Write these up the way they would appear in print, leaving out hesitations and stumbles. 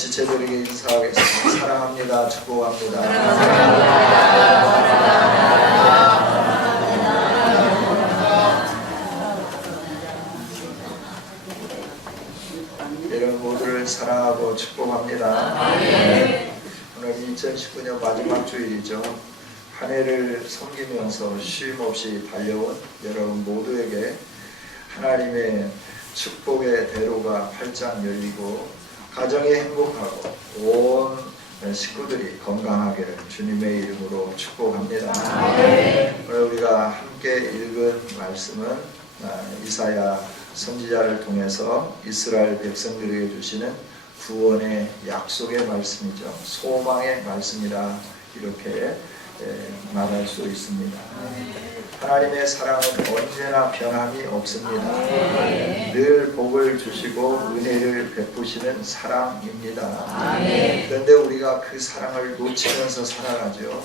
지체들에게 인사하겠습니다. 사랑합니다. 축복합니다. 여러분 모두를 사랑하고 축복합니다. 오늘 2019년 마지막 주일이죠. 한 해를 섬기면서 쉼없이 달려온 여러분 모두에게 하나님의 축복의 대로가 활짝 열리고 가정이 행복하고 온 식구들이 건강하기를 주님의 이름으로 축복합니다. 오늘 우리가 함께 읽은 말씀은 이사야 선지자를 통해서 이스라엘 백성들에게 주시는 구원의 약속의 말씀이죠. 소망의 말씀이라 이렇게 말할 수 있습니다. 하나님의 사랑은 언제나 변함이 없습니다. 늘 복을 주시고 은혜를 베푸시는 사랑입니다. 그런데 우리가 그 사랑을 놓치면서 살아가죠.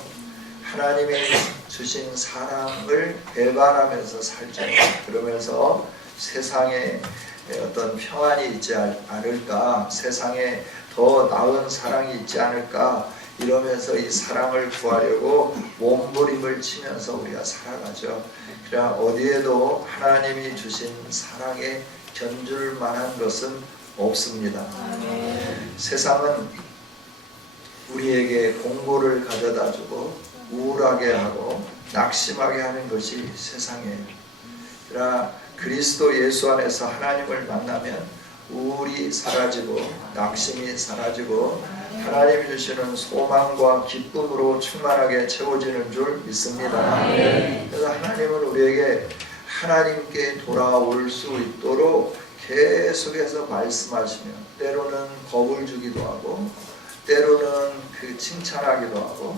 하나님의 주신 사랑을 배반하면서 살죠. 그러면서 세상에 어떤 평안이 있지 않을까, 세상에 더 나은 사랑이 있지 않을까 이러면서 이 사랑을 구하려고 몸부림을 치면서 우리가 살아가죠. 그러나 어디에도 하나님이 주신 사랑에 견줄 만한 것은 없습니다. 세상은 우리에게 공고를 가져다주고 우울하게 하고 낙심하게 하는 것이 세상이에요. 그러나 그리스도 예수 안에서 하나님을 만나면 우울이 사라지고 낙심이 사라지고 하나님이 주시는 소망과 기쁨으로 충만하게 채워지는 줄 믿습니다. 그래서 하나님은 우리에게 하나님께 돌아올 수 있도록 계속해서 말씀하시며 때로는 겁을 주기도 하고 때로는 칭찬하기도 하고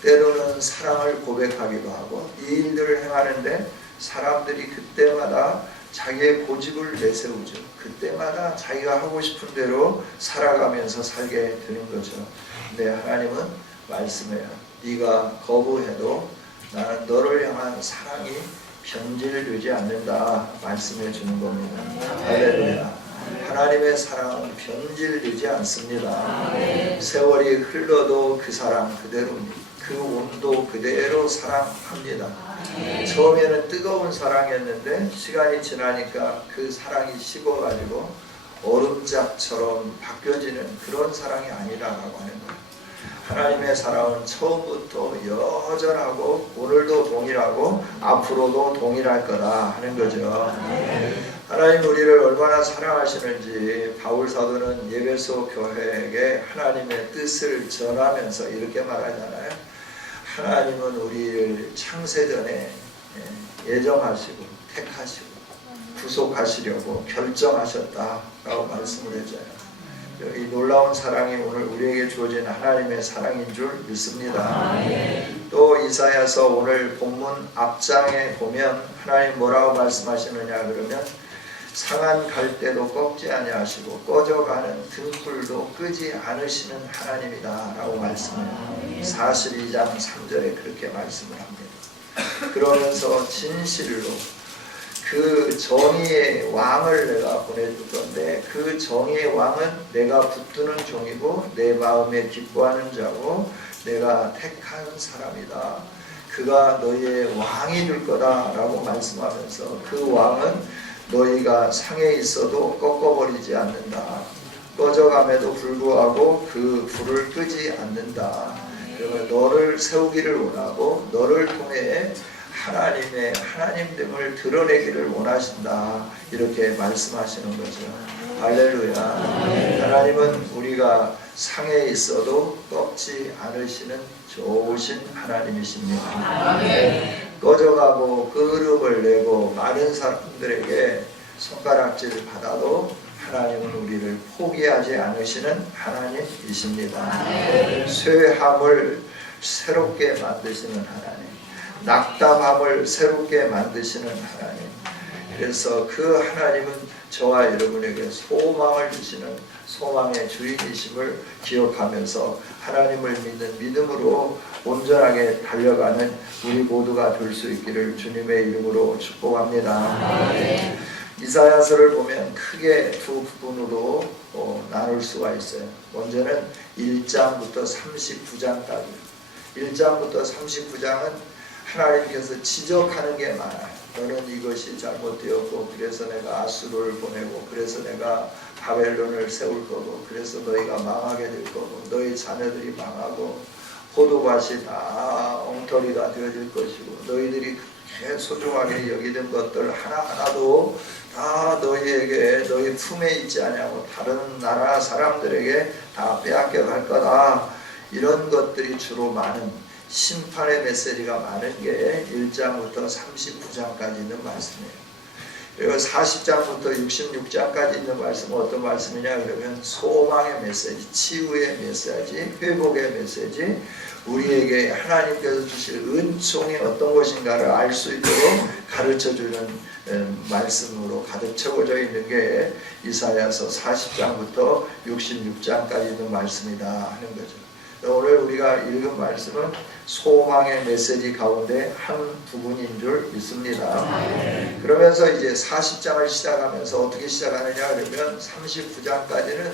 때로는 사랑을 고백하기도 하고 이 일들을 행하는데 사람들이 그때마다 자기의 고집을 내세우죠. 그때마다 자기가 하고 싶은 대로 살아가면서 살게 되는 거죠. 근데 하나님은 말씀해요. 네가 거부해도 나는 너를 향한 사랑이 변질되지 않는다 말씀해 주는 겁니다. 할렐루야. 하나님의 사랑은 변질되지 않습니다. 세월이 흘러도 그 사랑 그대로입니다. 그 온도 그대로 사랑합니다. 처음에는 뜨거운 사랑이었는데 시간이 지나니까 그 사랑이 식어가지고 얼음짝처럼 바뀌어지는 그런 사랑이 아니라고 하는 거예요. 하나님의 사랑은 처음부터 여전하고 오늘도 동일하고 앞으로도 동일할 거다 하는 거죠. 하나님 우리를 얼마나 사랑하시는지 바울 사도는 에베소 교회에게 하나님의 뜻을 전하면서 이렇게 말하잖아요. 하나님은 우리를 창세전에 예정하시고 택하시고 구속하시려고 결정하셨다라고 말씀을 해줘요. 이 놀라운 사랑이 오늘 우리에게 주어진 하나님의 사랑인 줄 믿습니다. 또 이사야서 오늘 본문 앞장에 보면 하나님 뭐라고 말씀하시느냐 그러면 상한 갈대도 꺾지 아니하시고 꺼져가는 등불도 끄지 않으시는 하나님이다 라고 말씀해요. 42장 3절에 그렇게 말씀을 합니다. 그러면서 진실로 그 정의의 왕을 내가 보내줄 건데 그 정의의 왕은 내가 붙드는 종이고 내 마음에 기뻐하는 자고 내가 택한 사람이다. 그가 너희의 왕이 될 거다 라고 말씀하면서 그 왕은 너희가 상해 있어도 꺾어버리지 않는다. 꺼져감에도 불구하고 그 불을 끄지 않는다. 그러면 너를 세우기를 원하고 너를 통해 하나님의 하나님됨을 드러내기를 원하신다. 이렇게 말씀하시는 거죠. 할렐루야. 하나님은 우리가 상해 있어도 꺾지 않으시는 좋으신 하나님이십니다. 꺼져가고 끄름을 내고 많은 사람들에게 손가락질을 받아도 하나님은 우리를 포기하지 않으시는 하나님이십니다. 쇠함을 새롭게 만드시는 하나님, 낙담함을 새롭게 만드시는 하나님. 그래서 그 하나님은 저와 여러분에게 소망을 주시는 소망의 주인이심을 기억하면서 하나님을 믿는 믿음으로 온전하게 달려가는 우리 모두가 될 수 있기를 주님의 이름으로 축복합니다. 이사야서를 보면 크게 두 부분으로 나눌 수가 있어요. 먼저는 1장부터 39장까지. 1장부터 39장은 하나님께서 지적하는 게 많아요. 너는 이것이 잘못되었고 그래서 내가 아수르를 보내고 그래서 내가 바벨론을 세울 거고 그래서 너희가 망하게 될 거고 너희 자녀들이 망하고 포도밭이 다 엉터리가 되어질 것이고 너희들이 소중하게 여기던 것들 하나하나도 다 너희에게 너희 품에 있지 않냐고 다른 나라 사람들에게 다 빼앗겨 갈 거다. 이런 것들이 주로 많은 심판의 메시지가 많은 게 1장부터 39장까지 있는 말씀이에요. 그리고 40장부터 66장까지 있는 말씀은 어떤 말씀이냐 그러면 소망의 메시지, 치유의 메시지, 회복의 메시지, 우리에게 하나님께서 주실 은총이 어떤 것인가를 알 수 있도록 가르쳐주는 말씀으로 가득 채워져 있는 게 이사야서 40장부터 66장까지 있는 말씀이다 하는 거죠. 오늘 우리가 읽은 말씀은 소망의 메시지 가운데 한 부분인 줄 믿습니다. 그러면서 이제 40장을 시작하면서 어떻게 시작하느냐 그러면 39장까지는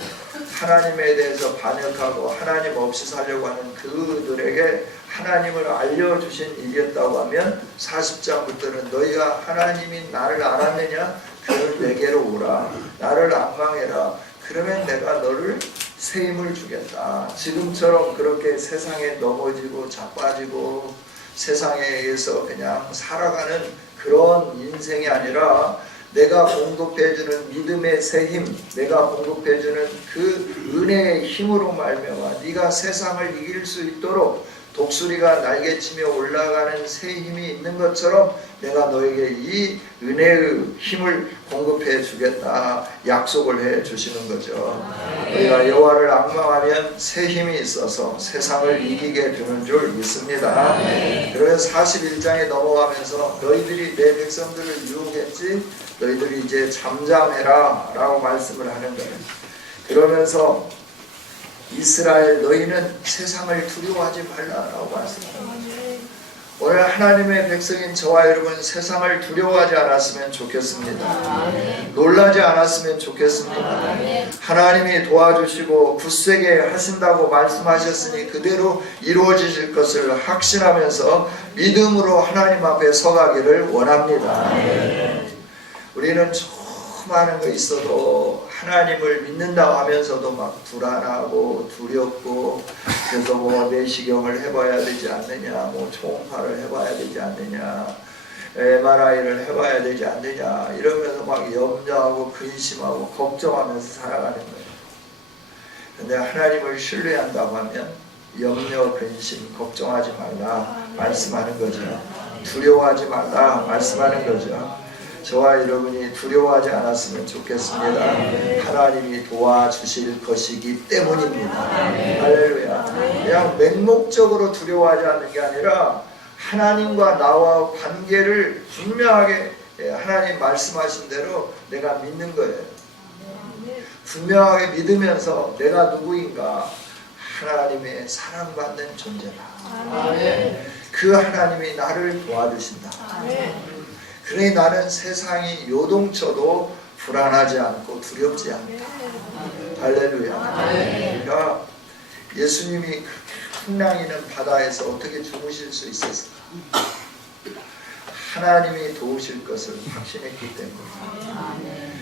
하나님에 대해서 반역하고 하나님 없이 살려고 하는 그들에게 하나님을 알려주신 일이었다고 하면 40장부터는 너희가 하나님이 나를 알았느냐? 그를 내게로 오라. 나를 앙망해라. 그러면 내가 너를 새 힘을 주겠다. 지금처럼 그렇게 세상에 넘어지고 자빠지고 세상에 의해서 그냥 살아가는 그런 인생이 아니라 내가 공급해주는 믿음의 새 힘, 내가 공급해주는 그 은혜의 힘으로 말미암아 네가 세상을 이길 수 있도록 독수리가 날개치며 올라가는 새 힘이 있는 것처럼 내가 너에게 이 은혜의 힘을 공급해 주겠다 약속을 해 주시는 거죠. 우리가 여호와를 앙망하면 새 힘이 있어서 세상을 이기게 되는 줄 믿습니다. 그래서 41장에 넘어가면서 너희들이 내 백성들을 유혹했지 너희들이 이제 잠잠해라 라고 말씀을 하는 거예요. 그러면서 이스라엘 너희는 세상을 두려워하지 말라라고 말씀합니다. 오늘 하나님의 백성인 저와 여러분 세상을 두려워하지 않았으면 좋겠습니다. 놀라지 않았으면 좋겠습니다. 하나님이 도와주시고 굳세게 하신다고 말씀하셨으니 그대로 이루어지실 것을 확신하면서 믿음으로 하나님 앞에 서가기를 원합니다. 우리는 많은 거 있어도 하나님을 믿는다고 하면서도 막 불안하고 두렵고 그래서 뭐 내시경을 해봐야 되지 않느냐 뭐 초음파를 해봐야 되지 않느냐 MRI를 해봐야 되지 않느냐 이러면서 막 염려하고 근심하고 걱정하면서 살아가는 거예요. 근데 하나님을 신뢰한다고 하면 염려 근심 걱정하지 말라 말씀하는 거죠. 두려워하지 말라 말씀하는 거죠. 저와 여러분이 두려워하지 않았으면 좋겠습니다. 하나님이 도와주실 것이기 때문입니다. 할렐루야. 그냥 맹목적으로 두려워하지 않는 게 아니라 하나님과 나와 관계를 분명하게 하나님 말씀하신 대로 내가 믿는 거예요. 분명하게 믿으면서 내가 누구인가 하나님의 사랑받는 존재다. 그 하나님이 나를 도와주신다. 그러니 나는 세상이 요동쳐도 불안하지 않고 두렵지 않다. 할렐루야. 그러니까 예수님이 풍랑이는 바다에서 어떻게 주무실 수 있었을까? 하나님이 도우실 것을 확신했기 때문에.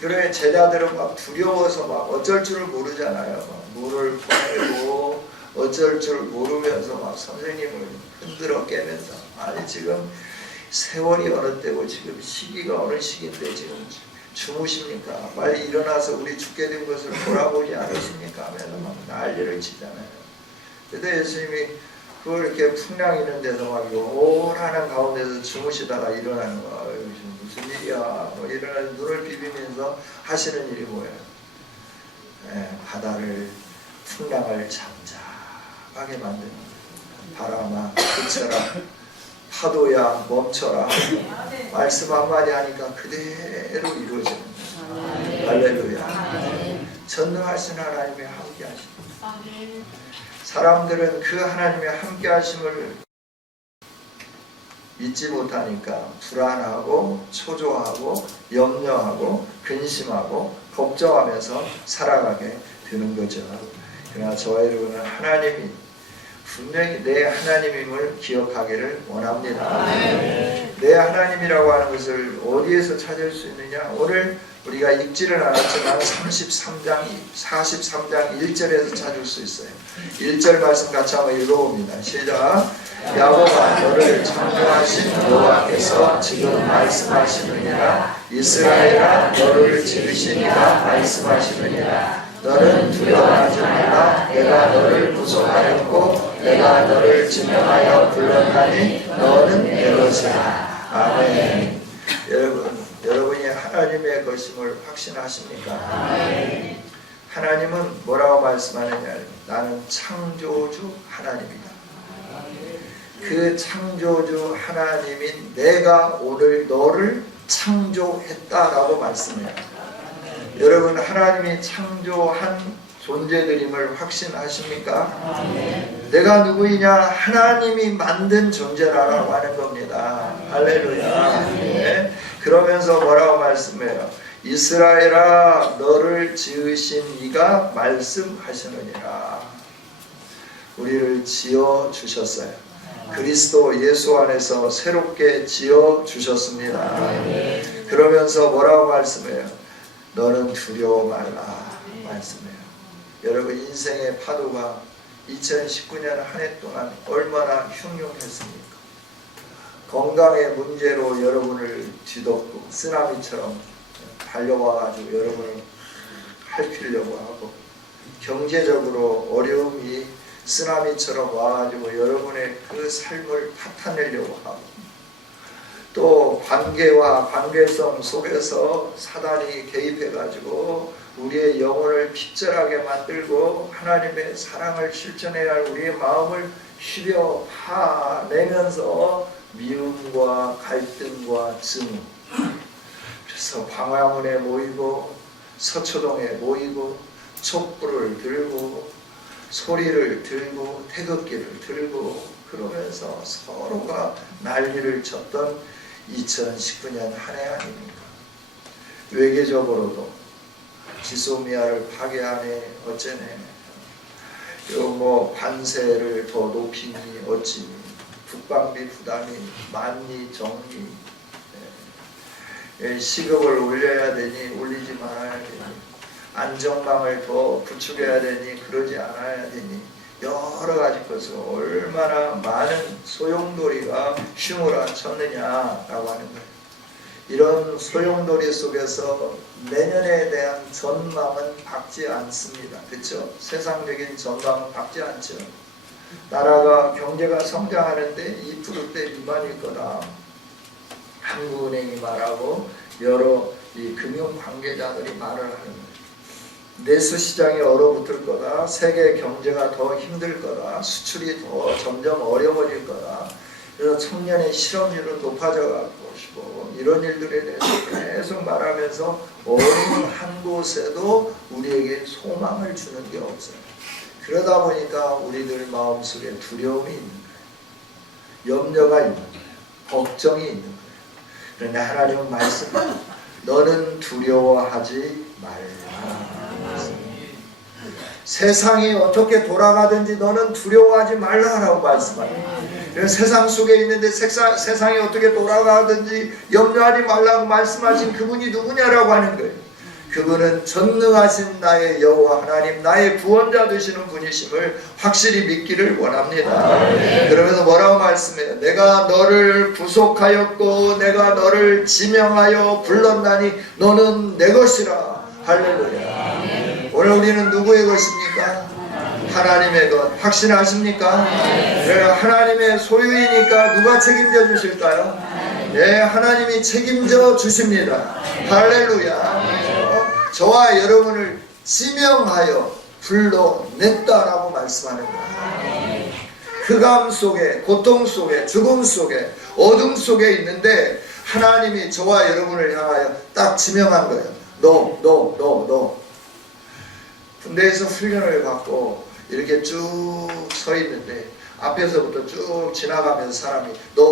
그래 제자들은 막 두려워서 막 어쩔 줄을 모르잖아요. 막 물을 보내고 어쩔 줄 모르면서 막 선생님을 흔들어 깨면서 아니 지금 세월이 어느 때고 지금 시기가 어느 시기인데 지금 주무십니까? 빨리 일어나서 우리 죽게 된 것을 돌아보지 않으십니까? 하면 막 난리를 치잖아요. 그때 예수님이 그걸 이렇게 풍랑 있는 데서 막 요란한 가운데서 주무시다가 일어나는 거야. 무슨 일이야? 뭐 일어나 눈을 비비면서 하시는 일이 뭐예요? 바다를 풍랑을 잠잠하게 만드는 바람아 그쳐라. 파도야 멈춰라. 말씀 한마디 하니까 그대로 이루어지는 거예요. 할렐루야. 전능하신 하나님이 함께 하십니다. 사람들은 그 하나님의 함께 하심을 믿지 못하니까 불안하고 초조하고 염려하고 근심하고 걱정하면서 살아가게 되는 거죠. 그러나 저와 여러분은 하나님이 분명히 내 하나님임을 기억하기를 원합니다. 내 하나님이라고 하는 것을 어디에서 찾을 수 있느냐? 오늘 우리가 읽지는 않았지만 43장 1절에서 찾을 수 있어요. 1절 말씀 같이 한번 읽어봅니다. 시작. 야곱아 너를 창조하신 여호와께서 지금 말씀하시느니라. 이스라엘아 너를 지으신 이가 말씀하시느니라. 너는 두려워하지 말라. 내가 너를 구속하였고 내가 너를 지명하여 불렀나니 너는 내 것이라. 아멘. 여러분이 하나님의 것임을 확신하십니까? 아멘. 하나님은 뭐라고 말씀하느냐? 나는 창조주 하나님이다. 그 창조주 하나님인 내가 오늘 너를 창조했다라고 말씀해요. 여러분 하나님이 창조한 존재들임을 확신하십니까? 내가 누구이냐? 하나님이 만든 존재라고 하는 겁니다. 할렐루야. 네. 그러면서 뭐라고 말씀해요? 이스라엘아 너를 지으신 이가 말씀하시느니라. 우리를 지어 주셨어요. 그리스도 예수 안에서 새롭게 지어 주셨습니다. 그러면서 뭐라고 말씀해요? 너는 두려워 말라 말씀해요. 여러분 인생의 파도가 2019년 한 해 동안 얼마나 흉흉했습니까? 건강의 문제로 여러분을 뒤덮고 쓰나미처럼 달려와가지고 여러분을 핥히려고 하고, 경제적으로 어려움이 쓰나미처럼 와가지고 여러분의 그 삶을 탓하내려고 하고, 또 관계와 관계성 속에서 사단이 개입해가지고 우리의 영혼을 핍절하게 만들고 하나님의 사랑을 실천해야 할 우리의 마음을 휘려 파내면서 미움과 갈등과 증오, 그래서 광화문에 모이고 서초동에 모이고 촛불을 들고 소리를 들고 태극기를 들고 그러면서 서로가 난리를 쳤던 2019년 한 해 아닙니까? 외계적으로도 지소미아를 파괴하네 어쩌네, 뭐 관세를 더 높이니 어찌니, 국방비 부담이 많니 적니, 시급을 올려야 되니 올리지 말아야 되니, 안전망을 더 구축해야 되니 그러지 않아야 되니, 여러 가지 것을 얼마나 많은 소용돌이가 휘몰아쳤느냐라고 하는 거예요. 이런 소용돌이 속에서 내년에 대한 전망은 밝지 않습니다. 그렇죠? 세상적인 전망은 밝지 않죠. 나라가 경제가 성장하는데 2%대 미만일 거다. 한국은행이 말하고 여러 이 금융 관계자들이 말을 하는 거예요. 내수시장이 얼어붙을 거다. 세계 경제가 더 힘들 거다. 수출이 더 점점 어려워질 거다. 그래서 청년의 실업률은 높아져 갈 것이고, 이런 일들에 대해서 계속 말하면서 어느 한 곳에도 우리에게 소망을 주는 게 없어요. 그러다 보니까 우리들 마음속에 두려움이 있는 거예요. 염려가 있는 거예요. 걱정이 있는 거예요. 그런데 하나님은 말씀합니다. 너는 두려워하지 말라. 세상이 어떻게 돌아가든지 너는 두려워하지 말라라고 말씀합니다. 세상 속에 있는데 세상이 어떻게 돌아가든지 염려하지 말라고 말씀하신 그분이 누구냐라고 하는 거예요. 그분은 전능하신 나의 여호와 하나님, 나의 구원자 되시는 분이심을 확실히 믿기를 원합니다. 그러면서 뭐라고 말씀해요? 내가 너를 구속하였고 내가 너를 지명하여 불렀나니 너는 내 것이라. 할렐루야. 오늘 우리는 누구의 것입니까? 하나님의 것. 확신하십니까? 내가 하나님의 소유이니까 누가 책임져 주실까요? 네, 하나님이 책임져 주십니다. 할렐루야. 저와 여러분을 지명하여 불러냈다라고 말씀하는 거예요. 흑암 속에, 고통 속에, 죽음 속에, 어둠 속에 있는데 하나님이 저와 여러분을 향하여 딱 지명한 거예요. 너. 군대에서 훈련을 받고 이렇게 쭉 서 있는데 앞에서부터 쭉 지나가면서 사람이 너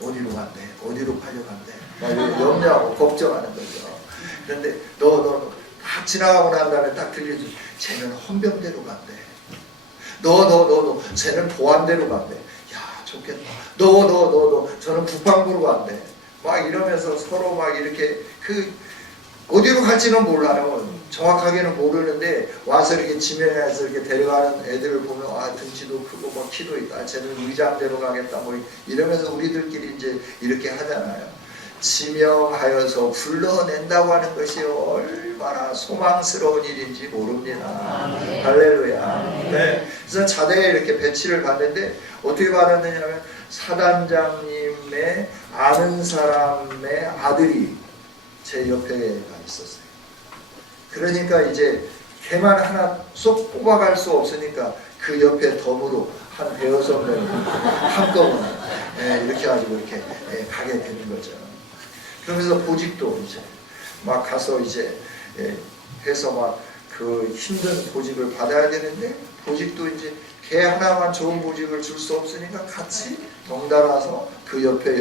어디로 간대? 어디로 팔려간대? 막 염려하고 걱정하는 거죠. 그런데 너 딱 지나가고 난 다음에 딱 들려줘. 쟤는 헌병대로 간대. 너 쟤는 보안대로 간대. 야, 좋겠다. 너 저는 국방부로 간대. 막 이러면서 서로 막 이렇게 어디로 갈지는 몰라요. 정확하게는 모르는데 와서 이렇게 지명해서 이렇게 데려가는 애들을 보면 아, 등치도 크고 뭐 키도 있다. 쟤는 의장대로 가겠다. 뭐 이러면서 우리들끼리 이제 이렇게 하잖아요. 지명하여서 불러낸다고 하는 것이 얼마나 소망스러운 일인지 모릅니다. 할렐루야. 네. 그래서 자대에 이렇게 배치를 받는데 어떻게 받았느냐면 사단장님의 아는 사람의 아들이 제 옆에가 있었어요. 그러니까 이제 걔만 하나 쏙 뽑아갈 수 없으니까 그 옆에 덤으로 한 대여섯 명 한꺼번에 이렇게 가지고 이렇게 가게 되는 거죠. 그러면서 보직도 이제 막 가서 이제 해서 막 그 힘든 보직을 받아야 되는데 보직도 이제 걔 하나만 좋은 보직을 줄 수 없으니까 같이 덩달아서 그 옆에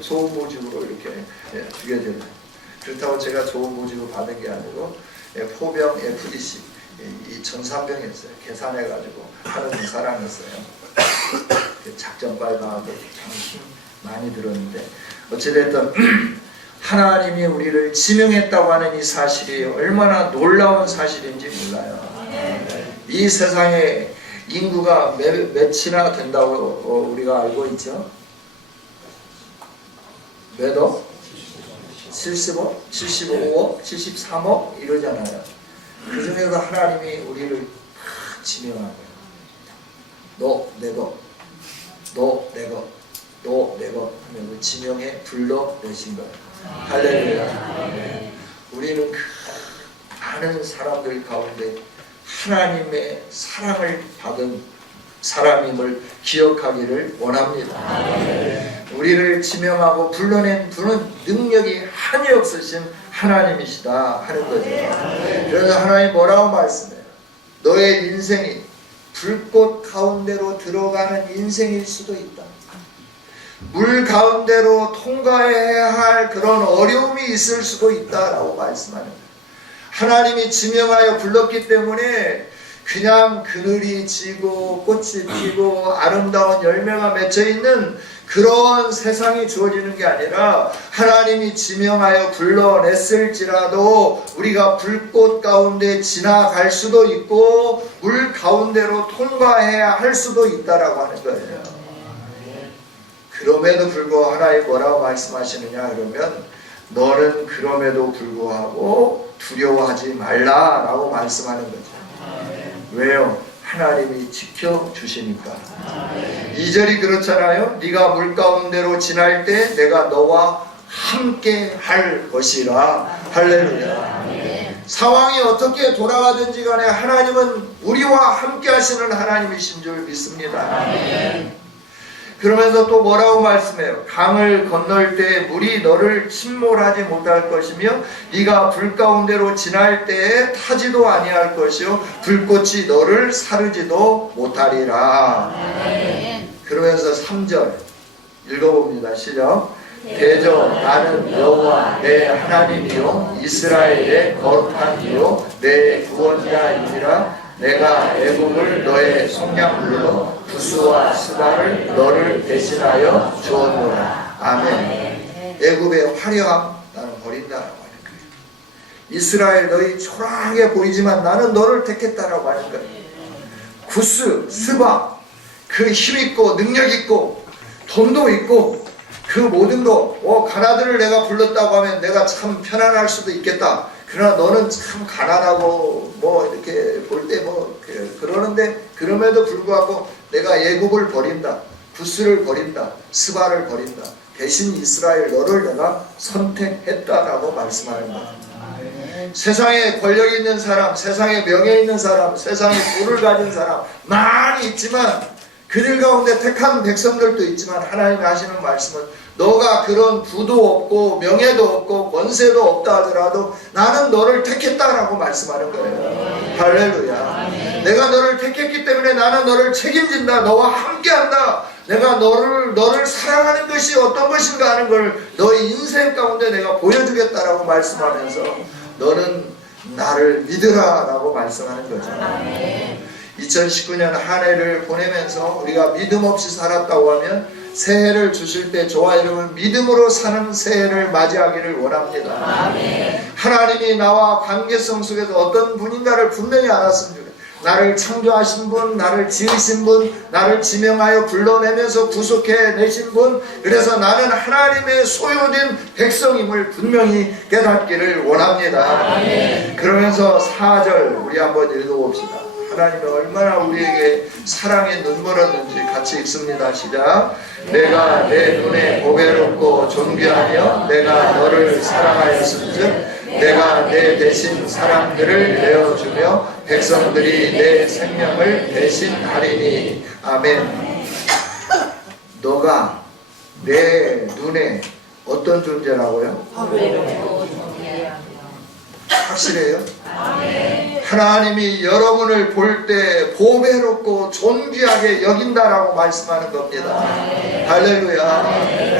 좋은 보직으로 이렇게 주게 되는. 그렇다고 제가 좋은 보직을 받은 게 아니고 포병 FDC 이 전산병이었어요. 계산해가지고 하는 사람이었어요. 작전빨방하고 참 힘 많이 들었는데 어찌됐든 하나님이 우리를 지명했다고 하는 이 사실이 얼마나 놀라운 사실인지 몰라요. 이 세상에 인구가 몇이나 된다고 우리가 알고 있죠? 몇억? 70억? 75억? 73억? 이러잖아요. 그 중에서 하나님이 우리를 다 지명한 거예요. 너 내 것, 너 내 것, 너 내 것 하면 지명해 불러내신 거예요. 할렐루야. 우리는 그 많은 사람들 가운데 하나님의 사랑을 받은 사람임을 기억하기를 원합니다. 우리를 지명하고 불러낸 분은 능력이 한이 없으신 하나님이시다 하는 거죠. 그래서 하나님 뭐라고 말씀해요? 너의 인생이 불꽃 가운데로 들어가는 인생일 수도 있다. 물 가운데로 통과해야 할 그런 어려움이 있을 수도 있다라고 말씀하는 거예요. 하나님이 지명하여 불렀기 때문에 그냥 그늘이 지고 꽃이 피고 아름다운 열매가 맺혀있는 그런 세상이 주어지는 게 아니라 하나님이 지명하여 불러냈을지라도 우리가 불꽃 가운데 지나갈 수도 있고 물 가운데로 통과해야 할 수도 있다라고 하는 거예요. 그럼에도 불구하고 하나님 뭐라고 말씀하시느냐 그러면 너는 그럼에도 불구하고 두려워하지 말라라고 말씀하는 거죠. 왜요? 하나님이 지켜주시니까. 2절이 그렇잖아요. 네가 물 가운데로 지날 때 내가 너와 함께 할 것이라. 할렐루야. 상황이 어떻게 돌아가든지 간에 하나님은 우리와 함께 하시는 하나님이신 줄 믿습니다. 그러면서 또 뭐라고 말씀해요? 강을 건널 때 물이 너를 침몰하지 못할 것이며 네가 불 가운데로 지날 때에 타지도 아니할 것이요 불꽃이 너를 사르지도 못하리라. 그러면서 3절 읽어봅니다. 시작. 대저 나는 여호와 내 하나님이요 이스라엘의 거룩한 이요 내 구원자이니라. 내가 애굽을 너의 속량물로 구스와 스바를 너를 대신하여 주었노라. 아멘. 애굽의 화려함 나는 버린다라고 하는 거예요. 이스라엘 너희 초라하게 보이지만 나는 너를 택했다라고 하는 거예요. 구스, 스바 그 힘있고 능력있고 돈도 있고 그 모든 거 가나들을 내가 불렀다고 하면 내가 참 편안할 수도 있겠다. 그러나 너는 참 가난하고 뭐 이렇게 볼 때 뭐 그러는데 그럼에도 불구하고 내가 애굽을 버린다. 구스를 버린다. 스바를 버린다. 대신 이스라엘 너를 내가 선택했다라고 말씀하는 거예요. 세상에 권력 있는 사람, 세상에 명예 있는 사람, 세상에 부를 가진 사람 많이 있지만 그들 가운데 택한 백성들도 있지만 하나님이 하시는 말씀은 너가 그런 부도 없고 명예도 없고 권세도 없다 하더라도 나는 너를 택했다라고 말씀하는 거예요. 할렐루야. 내가 너를 택했기 때문에 나는 너를 책임진다. 너와 함께한다. 내가 너를 사랑하는 것이 어떤 것인가 하는 걸 너의 인생 가운데 내가 보여주겠다라고 말씀하면서 너는 나를 믿으라 라고 말씀하는 거죠. 2019년 한 해를 보내면서 우리가 믿음 없이 살았다고 하면 새해를 주실 때 저와 여러분 믿음으로 사는 새해를 맞이하기를 원합니다. 하나님이 나와 관계성 속에서 어떤 분인가를 분명히 알았으면 좋겠어요. 나를 창조하신 분, 나를 지으신 분, 나를 지명하여 불러내면서 구속해내신 분, 그래서 나는 하나님의 소유된 백성임을 분명히 깨닫기를 원합니다. 그러면서 4절 우리 한번 읽어봅시다. 하나님이 얼마나 우리에게 사랑에 눈멀었는지 같이 읽습니다. 시작. 내가 내 눈에 보배롭고 존귀하며 내가 너를 사랑하였은즉 내가 내 대신 사람들을 내어주며 백성들이 내 생명을 대신하리니. 아멘. 너가 내 눈에 어떤 존재라고요? 확실해요? 하나님이 여러분을 볼 때 보배롭고 존귀하게 여긴다라고 말씀하는 겁니다. 할렐루야.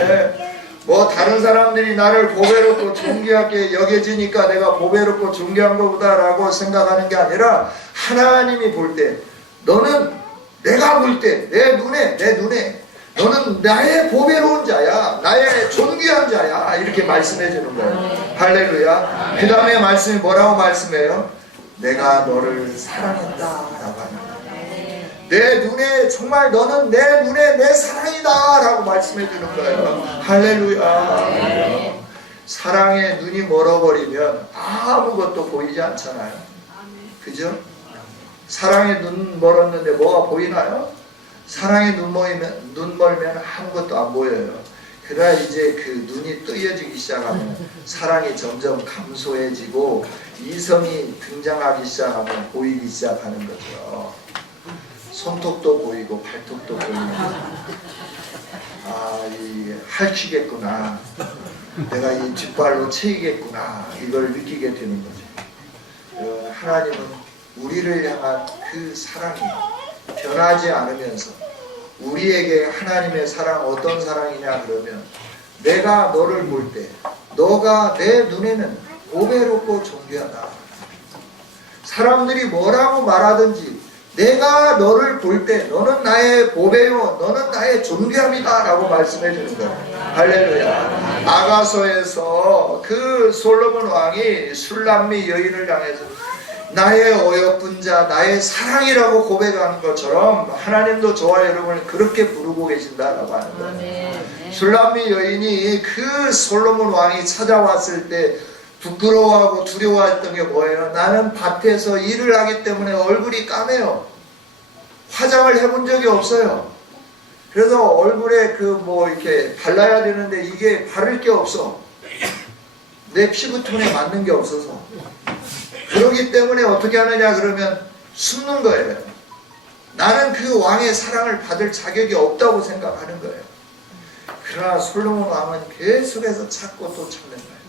네. 뭐 다른 사람들이 나를 보배롭고 존귀하게 여겨지니까 내가 보배롭고 존귀한 것보다 라고 생각하는 게 아니라 하나님이 볼 때 너는 내가 볼 때 내 눈에 너는 나의 보배로운 자야, 나의 존귀한 자야, 이렇게 말씀해 주는 거예요. 할렐루야. 그 다음에 말씀이 뭐라고 말씀해요? 내가 너를 사랑했다 라고 하는 거예요. 내 눈에 정말 너는 내 눈에 내 사랑이다 라고 말씀해 주는 거예요. 할렐루야. 사랑에 눈이 멀어버리면 아무것도 보이지 않잖아요. 그죠? 사랑에 눈 멀었는데 뭐가 보이나요? 사랑에 눈 멀면 아무것도 안 보여요. 그러나 이제 그 눈이 뜨여지기 시작하면 사랑이 점점 감소해지고 이성이 등장하기 시작하면 보이기 시작하는 거죠. 손톱도 보이고 발톱도 보이고, 아, 이 할퀴겠구나, 내가 이 뒷발로 채이겠구나, 이걸 느끼게 되는 거죠. 하나님은 우리를 향한 그 사랑이 변하지 않으면서 우리에게 하나님의 사랑 어떤 사랑이냐 그러면 내가 너를 볼 때 너가 내 눈에는 보배롭고 존귀하다. 사람들이 뭐라고 말하든지 내가 너를 볼 때 너는 나의 보배요, 너는 나의 존귀함이다 라고 말씀해 주는 거예요. 할렐루야. 아가서에서 그 솔로몬 왕이 술람미 여인을 향해서 나의 어여쁜 자, 나의 사랑이라고 고백하는 것처럼 하나님도 저와 여러분을 그렇게 부르고 계신다라고 하는 거예요. 술람미 여인이 그 솔로몬 왕이 찾아왔을 때 부끄러워하고 두려워했던 게 뭐예요? 나는 밭에서 일을 하기 때문에 얼굴이 까매요. 화장을 해본 적이 없어요. 그래서 얼굴에 그 뭐 이렇게 발라야 되는데 이게 바를 게 없어. 내 피부톤에 맞는 게 없어서. 그러기 때문에 어떻게 하느냐 그러면 숨는 거예요. 나는 그 왕의 사랑을 받을 자격이 없다고 생각하는 거예요. 그러나 솔로몬 왕은 계속해서 찾고 또 찾는 거예요.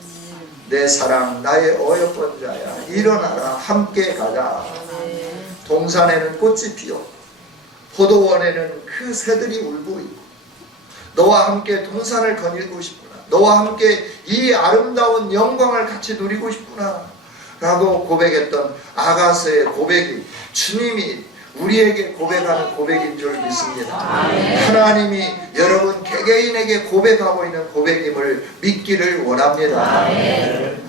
내 사랑, 나의 어여쁜 자야, 일어나라, 함께 가자. 동산에는 꽃이 피었고 포도원에는 그 새들이 울고 있고 너와 함께 동산을 거닐고 싶구나. 너와 함께 이 아름다운 영광을 같이 누리고 싶구나 라고 고백했던 아가서의 고백이 주님이 우리에게 고백하는 고백인 줄 믿습니다. 하나님이 여러분 개개인에게 고백하고 있는 고백임을 믿기를 원합니다.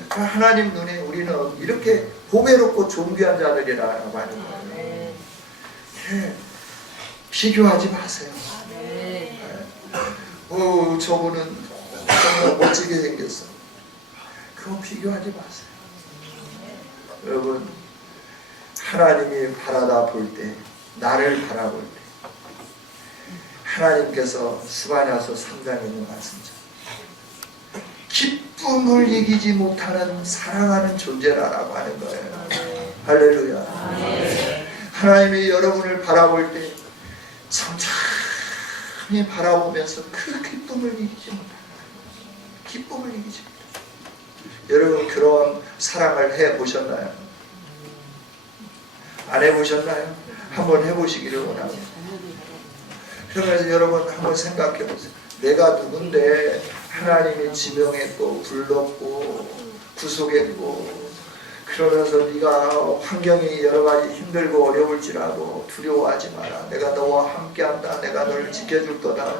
하나님 눈에 우리는 이렇게 보배롭고 존귀한 자들이라고 하는 거예요. 비교하지 마세요. 저분은 정말 멋지게 생겼어. 그거 비교하지 마세요. 여러분, 하나님이 바라다 볼 때, 나를 바라볼 때 하나님께서 스바냐서 3장에 있는 말씀이죠. 기쁨을 이기지 못하는 사랑하는 존재라고 하는 거예요. 할렐루야. 하나님이 여러분을 바라볼 때 천천히 바라보면서 그 기쁨을 이기지 못합니다. 기쁨을 이기지 못합니다. 여러분 그런 사랑을 해보셨나요? 안 해보셨나요? 한번 해보시기를 원합니다. 그러면서 여러분 한번 생각해 보세요. 내가 누군데 하나님이 지명했고 불렀고 구속했고 그러면서 네가 환경이 여러 가지 힘들고 어려울지라도 두려워하지 마라. 내가 너와 함께한다. 내가 너를 지켜줄 거다.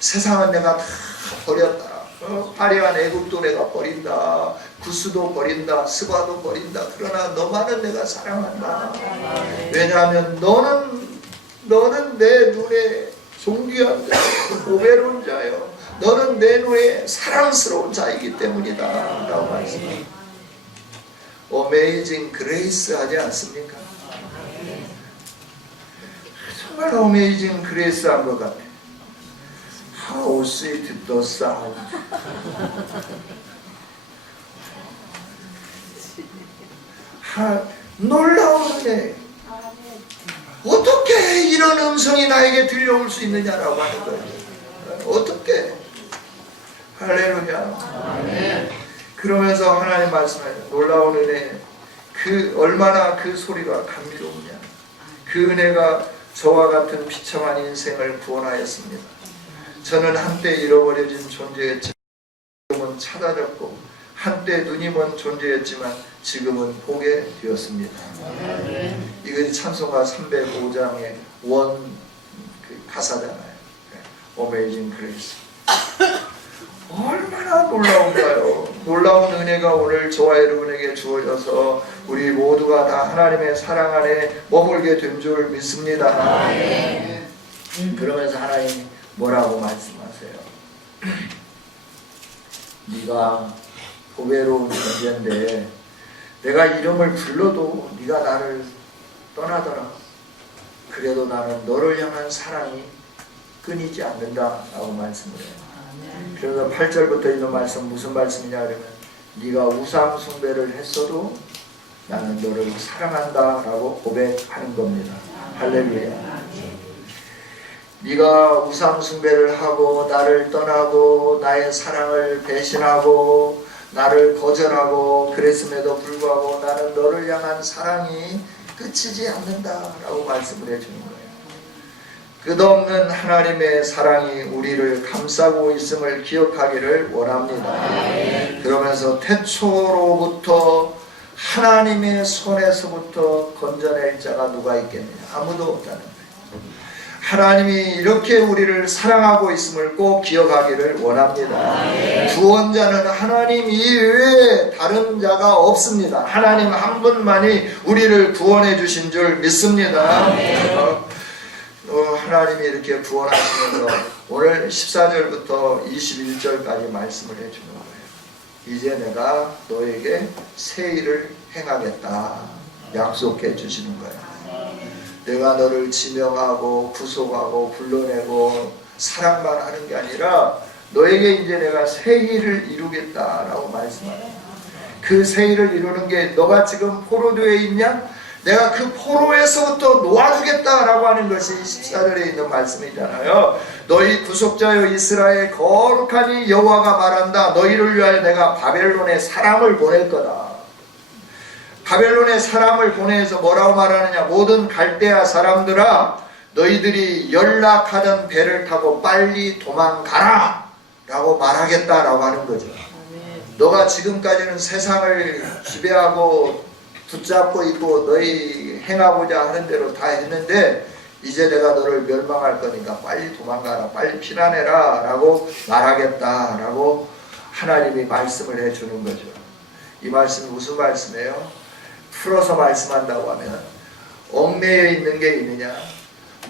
세상은 내가 다 버렸다. 화려한 애국도 내가 버린다. 구스도 버린다. 스바도 버린다. 그러나 너만은 내가 사랑한다. 왜냐하면 너는 내 눈에 존귀한 자, 고배로운 자요. 너는 내 눈에 사랑스러운 자이기 때문이다. 라고 말씀합니다. 어메이징 그레이스 하지 않습니까? 정말 어메이징 그레이스 한 것 같아. How sweet the sound. 놀라운 은혜. 어떻게 이런 음성이 나에게 들려올 수 있느냐라고 하는 거예요. 어떻게? 할렐루야. 그러면서 하나님 말씀하세요. 놀라운 은혜. 얼마나 그 소리가 감미로우냐. 그 은혜가 저와 같은 비참한 인생을 구원하였습니다. 저는 한때 잃어버려진 존재였지만 지금은 찾아졌고, 한때 눈이 먼 존재였지만 지금은 보게 되었습니다. 이것이 찬송가 305장의 가사잖아요. Amazing Grace. 얼마나 놀라운가요. 놀라운 은혜가 오늘 저와 여러분에게 주어져서 우리 모두가 다 하나님의 사랑 안에 머물게 된 줄 믿습니다. 그러면서 하나님이 뭐라고 말씀하세요? 네가 보배로운 존재인데 내가 이름을 불러도 네가 나를 떠나더라. 그래도 나는 너를 향한 사랑이 끊이지 않는다 라고 말씀을 해요. 그래서 8절부터 있는 말씀 무슨 말씀이냐 그러면 네가 우상 숭배를 했어도 나는 너를 사랑한다 라고 고백하는 겁니다. 할렐루야. 네가 우상 숭배를 하고 나를 떠나고 나의 사랑을 배신하고 나를 거절하고 그랬음에도 불구하고 나는 너를 향한 사랑이 끝이지 않는다 라고 말씀을 해주는 거예요. 끝없는 하나님의 사랑이 우리를 감싸고 있음을 기억하기를 원합니다. 그러면서 태초로부터 하나님의 손에서부터 건져낼 자가 누가 있겠느냐. 아무도 없다는 거예요. 하나님이 이렇게 우리를 사랑하고 있음을 꼭 기억하기를 원합니다. 구원자는 하나님 이외에 다른 자가 없습니다. 하나님 한 분만이 우리를 구원해 주신 줄 믿습니다. 하나님이 이렇게 구원하시면서 오늘 14절부터 21절까지 말씀을 해주는 거예요. 이제 내가 너에게 새 일을 행하겠다 약속해 주시는 거예요. 내가 너를 지명하고 구속하고 불러내고 사랑만 하는 게 아니라 너에게 이제 내가 새 일을 이루겠다라고 말씀합니다. 그 새 일을 이루는 게 너가 지금 포로되어 있냐? 내가 그 포로에서부터 놓아주겠다라고 하는 것이 14절에 있는 말씀이잖아요. 너희 구속자여 이스라엘 거룩하니 여호와가 말한다. 너희를 위하여 내가 바벨론에 사람을 보낼 거다. 바벨론에 사람을 보내서 뭐라고 말하느냐. 모든 갈대아 사람들아 너희들이 연락하던 배를 타고 빨리 도망가라 라고 말하겠다라고 하는 거죠. 너가 지금까지는 세상을 지배하고 붙잡고 있고 너희 행하고자 하는 대로 다 했는데 이제 내가 너를 멸망할 거니까 빨리 도망가라, 빨리 피난해라 라고 말하겠다 라고 하나님이 말씀을 해주는 거죠. 이 말씀이 무슨 말씀이에요? 풀어서 말씀한다고 하면 얽매여 있는 게 있느냐,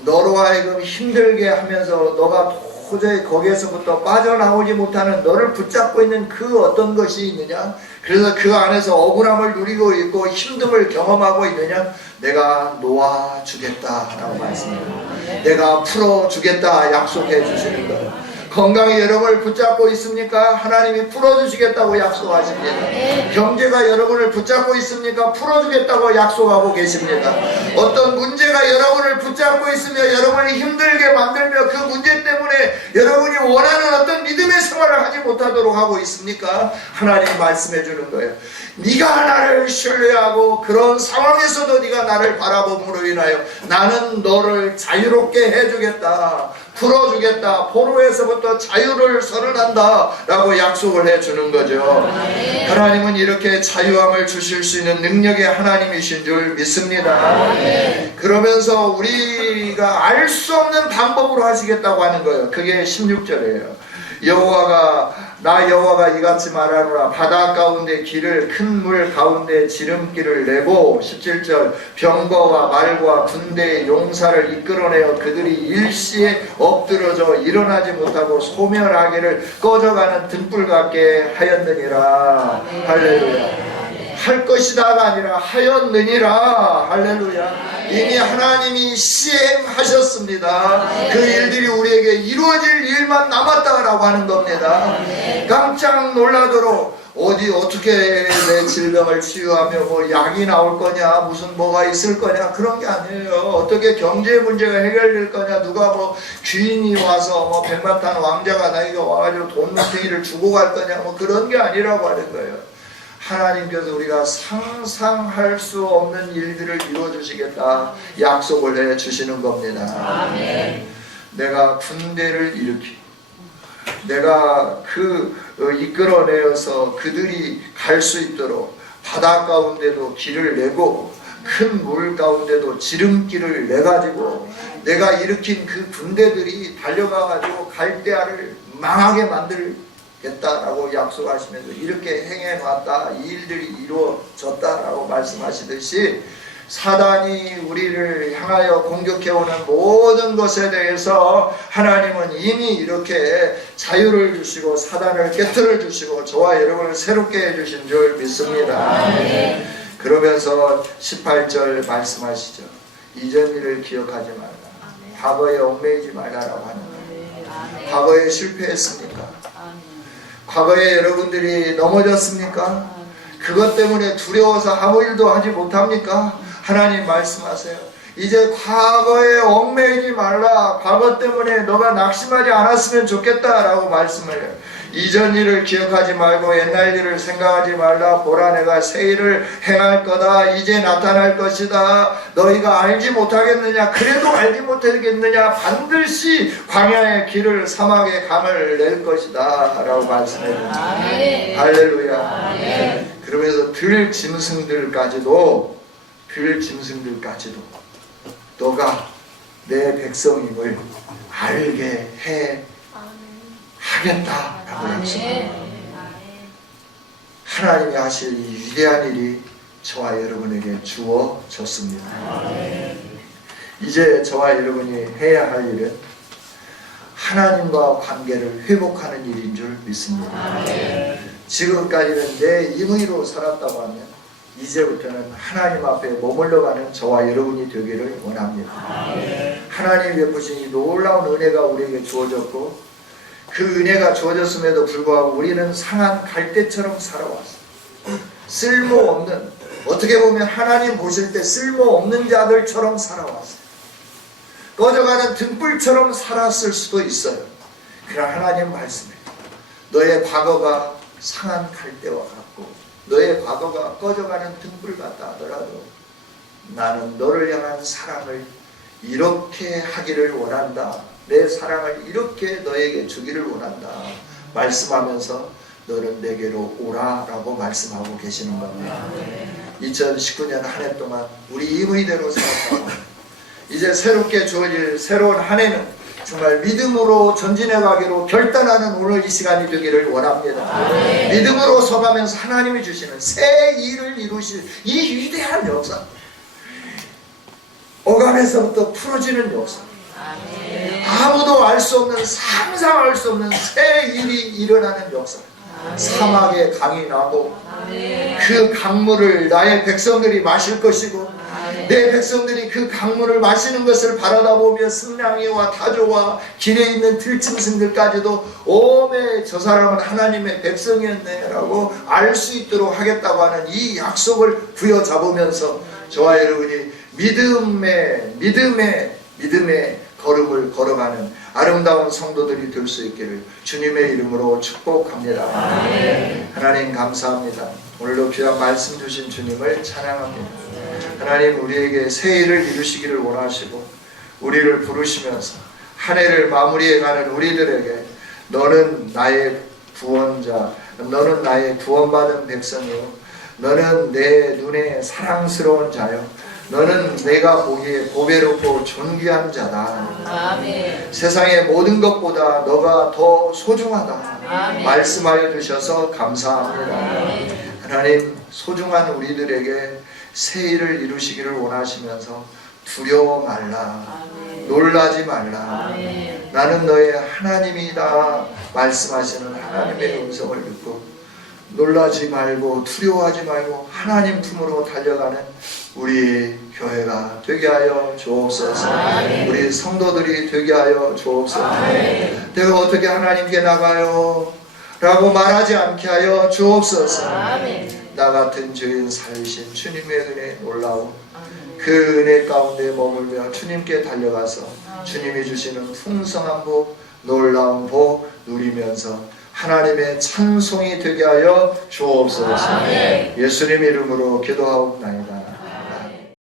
너로 하여금 힘들게 하면서 너가 도저히 거기에서부터 빠져나오지 못하는 너를 붙잡고 있는 그 어떤 것이 있느냐, 그래서 그 안에서 억울함을 누리고 있고 힘듦을 경험하고 있느냐, 내가 놓아주겠다 라고 말씀해요. 내가 풀어주겠다 약속해 주시는 거예요. 건강이 여러분을 붙잡고 있습니까? 하나님이 풀어주시겠다고 약속하십니다. 경제가 여러분을 붙잡고 있습니까? 풀어주겠다고 약속하고 계십니다. 어떤 문제가 여러분을 붙잡고 있으며 여러분이 힘들게 만들며 그 문제 때문에 여러분이 원하는 어떤 믿음의 생활을 하지 못하도록 하고 있습니까? 하나님 말씀해 주는 거예요. 네가 나를 신뢰하고 그런 상황에서도 네가 나를 바라봄으로 인하여 나는 너를 자유롭게 해주겠다. 풀어주겠다. 포로에서부터 자유를 선언한다 라고 약속을 해주는 거죠. 하나님은 이렇게 자유함을 주실 수 있는 능력의 하나님이신 줄 믿습니다. 그러면서 우리가 알 수 없는 방법으로 하시겠다고 하는 거예요. 그게 16절이에요. 나 여호와가 이같이 말하노라. 바다 가운데 길을, 큰 물 가운데 지름길을 내고, 17절, 병거와 말과 군대의 용사를 이끌어내어 그들이 일시에 엎드러져 일어나지 못하고 소멸하기를 꺼져가는 등불 같게 하였느니라. 할렐루야. 할 것이다가 아니라 하였느니라. 할렐루야. 이미 하나님이 시행하셨습니다. 그 일들이 우리에게 이루어질 일만 남았다라고 하는 겁니다. 깜짝 놀라도록 어떻게 내 질병을 치유하며 뭐 약이 나올 거냐, 무슨 뭐가 있을 거냐, 그런 게 아니에요. 어떻게 경제 문제가 해결될 거냐, 누가 뭐 귀인이 와서 뭐 백마탄 왕자가 나에게 와가지고 돈 뭉텅이를 주고 갈 거냐, 뭐 그런 게 아니라고 하는 거예요. 하나님께서 우리가 상상할 수 없는 일들을 이루어주시겠다 약속을 해주시는 겁니다. 아멘. 내가 군대를 일으키고 내가 이끌어내어서 그들이 갈 수 있도록 바다 가운데도 길을 내고 큰 물 가운데도 지름길을 내가지고 내가 일으킨 그 군대들이 달려가가지고 갈대아를 망하게 만들겠다라고 약속하시면서 이렇게 행해놨다. 이 일들이 이루어졌다라고 말씀하시듯이 사단이 우리를 향하여 공격해오는 모든 것에 대해서 하나님은 이미 이렇게 자유를 주시고 사단을 깨트려 주시고 저와 여러분을 새롭게 해주신 줄 믿습니다. 그러면서 18절 말씀하시죠. 이전 일을 기억하지 말라. 과거에 얽매이지 말라라고 하는 거예요. 과거에 실패했습니까? 과거에 여러분들이 넘어졌습니까? 그것 때문에 두려워서 아무 일도 하지 못합니까? 하나님 말씀하세요. 이제 과거에 얽매이지 말라. 과거 때문에 너가 낙심하지 않았으면 좋겠다라고 말씀을 해요. 이전 일을 기억하지 말고 옛날 일을 생각하지 말라. 보라, 내가 새 일을 행할 거다. 이제 나타날 것이다. 너희가 알지 못하겠느냐? 그래도 알지 못하겠느냐? 반드시 광야의 길을, 사막의 강을 낼 것이다 라고 말씀해요. 할렐루야. 그러면서 들짐승들까지도 너가 내 백성임을 알게 해 하겠다라고 약속합니다. 하나님이 하실 이 위대한 일이 저와 여러분에게 주어졌습니다. 이제 저와 여러분이 해야 할 일은 하나님과 관계를 회복하는 일인 줄 믿습니다. 지금까지는 내 임의로 살았다고 하면 이제부터는 하나님 앞에 머물러가는 저와 여러분이 되기를 원합니다. 하나님이 베푸신 이 놀라운 은혜가 우리에게 주어졌고 그 은혜가 주어졌음에도 불구하고 우리는 상한 갈대처럼 살아왔어요. 쓸모없는, 어떻게 보면 하나님 보실 때 쓸모없는 자들처럼 살아왔어요. 꺼져가는 등불처럼 살았을 수도 있어요. 그러나 하나님 말씀해요. 너의 과거가 상한 갈대와 같고 너의 과거가 꺼져가는 등불 같다 하더라도 나는 너를 향한 사랑을 이렇게 하기를 원한다. 내 사랑을 이렇게 너에게 주기를 원한다. 말씀하면서 너는 내게로 오라라고 말씀하고 계시는 겁니다. 2019년 한 해 동안 우리 임의대로 살았다고 이제 새롭게 주어질 새로운 한 해는 정말 믿음으로 전진해 가기로 결단하는 오늘 이 시간이 되기를 원합니다. 믿음으로 서가면서 하나님이 주시는 새 일을 이루실 이 위대한 역사, 오감에서부터 풀어지는 역사, 아무도 알 수 없는, 상상할 수 없는 새 일이 일어나는 역사, 사막에 강이 나고 그 강물을 나의 백성들이 마실 것이고 내 백성들이 그 강물을 마시는 것을 바라다보며 승냥이와 타조와 길에 있는 들짐승들까지도 오메 저 사람은 하나님의 백성이었네 라고 알 수 있도록 하겠다고 하는 이 약속을 부여잡으면서 저와 여러분이 믿음의 걸음을 걸어가는 아름다운 성도들이 될 수 있기를 주님의 이름으로 축복합니다. 하나님 감사합니다. 오늘도 귀한 말씀 주신 주님을 찬양합니다. 하나님 우리에게 새 일을 이루시기를 원하시고 우리를 부르시면서 한 해를 마무리해가는 우리들에게 너는 나의 구원자, 너는 나의 구원받은 백성이요, 너는 내 눈에 사랑스러운 자요, 너는 내가 보기에 보배롭고 존귀한 자다. 아멘. 세상의 모든 것보다 너가 더 소중하다. 아멘. 말씀하여 주셔서 감사합니다. 아멘. 하나님, 소중한 우리들에게 새 일을 이루시기를 원하시면서 두려워 말라, 아멘. 놀라지 말라, 아멘. 나는 너의 하나님이다 말씀하시는 하나님의 음성을 듣고 놀라지 말고 두려워하지 말고 하나님 품으로 달려가는 우리 교회가 되게 하여 주옵소서. 아멘. 우리 성도들이 되게 하여 주옵소서. 아멘. 내가 어떻게 하나님께 나가요? 라고 말하지 않게 하여 주옵소서. 아멘. 나 같은 죄인 살리신 주님의 은혜 놀라움, 아멘. 그 은혜 가운데 머물며 주님께 달려가서 아멘. 주님이 주시는 풍성한 복, 놀라운 복 누리면서 하나님의 찬송이 되게 하여 주옵소서. 아멘. 예수님 이름으로 기도하옵나이다.